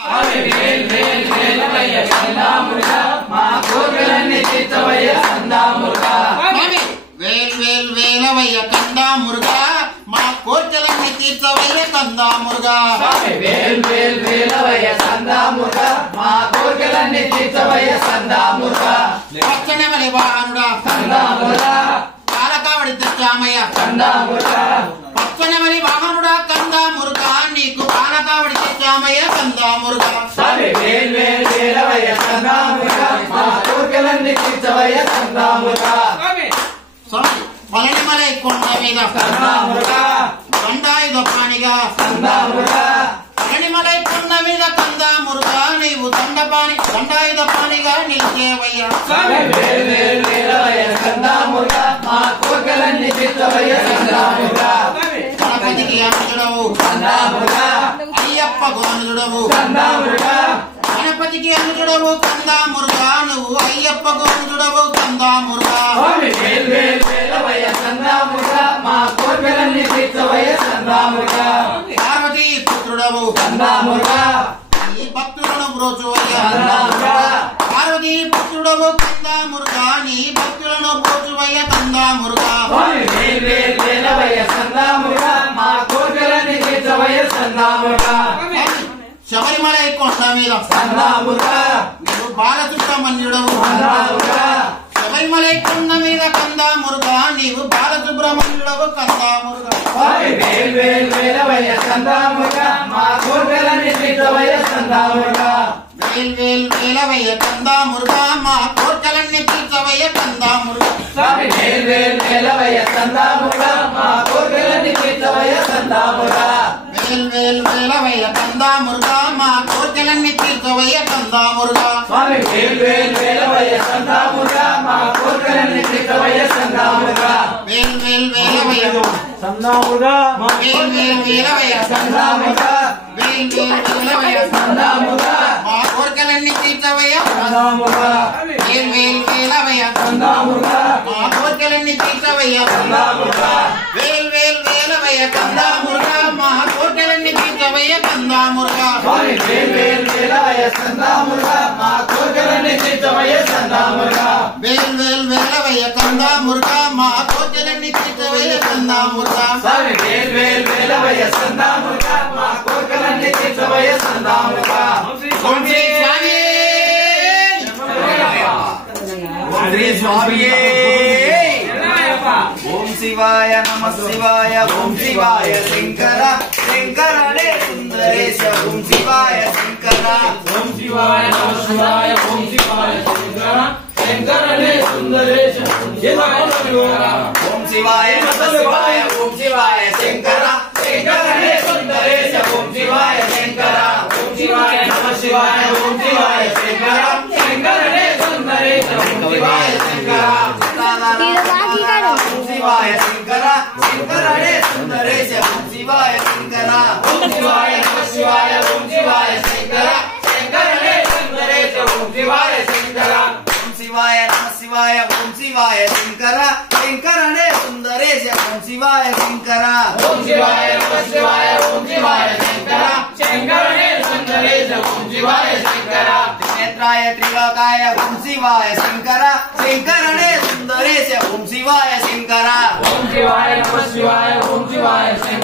వేల్ వేల్ వేలవయ్య కందా మురుగా మా కోర్కెలన్నీ తీర్చవయ్య కందా మురుగా వేల్ వేల్ వేలవయ్య కందా మురుగా మా కోర్కెలన్నీ తీర్చవయ్య కందా మురుగా వేల్ వేల్ వేలవయ్య కందా మురుగా మా కోర్కెలన్నీ తీర్చవయ్య కందా మురుగా పచ్చనెమలి వాహనుడా కందా మురుగా పాలకావడి తెచ్చామయ్య కందా మురుగా పచ్చనెమలి వాహనుడా కందా మురుగా నీకు పాలకావడి తెచ్చామయ్య కందా మురుగా వేల్ వేల్ వేలవయ్య కందా మురుగా మా కోర్కెలన్నీ తీర్చవయ్య కందా మురుగా పళనిమలై కొండ మీద కందా మురుగా దండాయుధ పాణిగా కందా మురుగా పళనిమలై కొండ మీద కందా మురుగా నీవు దండాయుధ పాణిగా నిలిచేవయ్యా వేల్ వేల్ వేలవయ్య కందా మురుగా మా కోర్కెలన్నీ తీర్చవయ్య కందా మురుగా గణపతికి అనుజుడవు కందా మురుగా అయ్యప్పకు అనుజుడవు కందా మురుగా గణపతికి అనుజుడవు కందా మురుగా నువ్వు అయ్యప్పకు అనుజుడవు కందా మురుగా వేల్ వేల్ వేలవయ్య కందా మురుగా మా కోర్కెలన్నీ తీర్చవయ్య కందా మురుగా పార్వతీ పుత్రుడవు కందా మురుగా ఈ భక్తులను బ్రోచువయ్యా కందా మురుగా పార్వతీ పుత్రుడవు కందా మురుగా నీ భక్తులను బ్రోచువయ్య కందా మురుగా వేల్ వేల్ వేలవయ్య కందా మురుగా మా కోర్కెలన్నీ తీర్చవయ్య కందా మురుగా శబరిమలై కొండ మీద కందా మురుగా నీవు బాలసుబ్రహ్మణ్యుడవు కందా మురుగా శబరిమలై కొండ మీద కందా మురుగా నీవు బాలసుబ్రహ్మణ్యుడవు కందా మురుగా వేల్ వేల్ వేలవయ్య కందా మురుగా మా కోర్కెలన్నీ తీర్చవయ్య కందా మురుగా వేల్ వేల్ వేలవయ్య కందా మురుగా మా కోర్కెలన్నీ తీర్చవయ్య కందా మురుగా వేల్ వేల్ వేలవయ్య కందా మురుగా మా కోర్కెలన్నీ తీర్చవయ్య కందా మురుగా వేల్ వేల్ వేలవయ్య కందా మురుగా మా కోర్కెలన్నీ తీర్చవయ్య కందా మురుగా వేల్ వేల్ వేలవయ్య కందా మురుగా మా కోర్కెలన్నీ తీర్చవయ్య కందా మురుగా వేల్ వేల్ వేలవయ్య కందా మురుగా వేల్ వేల్ వేలవయ్య కందా మురుగా వేల్ వేల్ వేలవయ్య కందా మురుగా మా కోర్కెలన్నీ తీర్చవయ్య కందా మురుగా వేల్ వేల్ వేలవయ్య కందా మురుగా మా కోర్కెలన్నీ తీర్చవయ్య కందా మురుగా వేల్ వేల్ వేలవయ్య కందా మురుగా మా కోర్కెలన్నీ తీర్చవయ్య కందా మురుగా వేల్ వేల్ వేలవయ్య కందా మురుగా మా కోర్కెలన్నీ తీర్చవయ్య కందా మురుగా వేల్ వేల్ వేలవయ్య కందా మురుగా మా కోర్కెలన్నీ తీర్చవయ్య కందా మురుగా వేల్ వేల్ వేలవయ్య కందా మురుగా మా కోర్కెలన్నీ తీర్చవయ్య కందా మురుగా ఓం శ్రీ స్వామి శ్రీ స్వామియే ఓం శివాయ నమః శివాయ ఓం శివాయ శంకర శంకరనే సుందరేశ ఓం శివాయ శంకర ఓం శివాయ నమః శివాయ ఓం శివాయ శంకర శంకరనే సుందరేశ ఓం శివాయ నమః శివాయ ఓం శివాయ శంకర శంకరనే సుందరేశ ఓం శివాయ శంకర ఓం శివాయ నమః శివాయ ఓం శివాయ శంకర శంకరనే సుందరేశ ఓం శివాయ శంకర ఓం శివాయ శంకర శంకరనే సుందరేశ ఓం శివాయ శంకర ఓం శివాయ నమః శివాయ ఓం శివాయ శంకర శంకరనే సుందరేశ ఓం శివాయ శంకర ఓం శివాయ నమః శివాయ ఓం శివాయ శంకర శంకరనే సుందరేశ ఓం శివాయ శంకర ఓం శివాయ నమః శివాయ ఓం శివాయ శంకర శంకరనే సుందరేశ ఓం శివాయ శంకర త్రినేత్రాయ త్రిలోకాయ ఓం శివాయ శంకర శంకరనే సుందరేశ ఓం శివాయ శంకర ఓం శివాయ నమః శివాయ ఓం శివాయ శంకర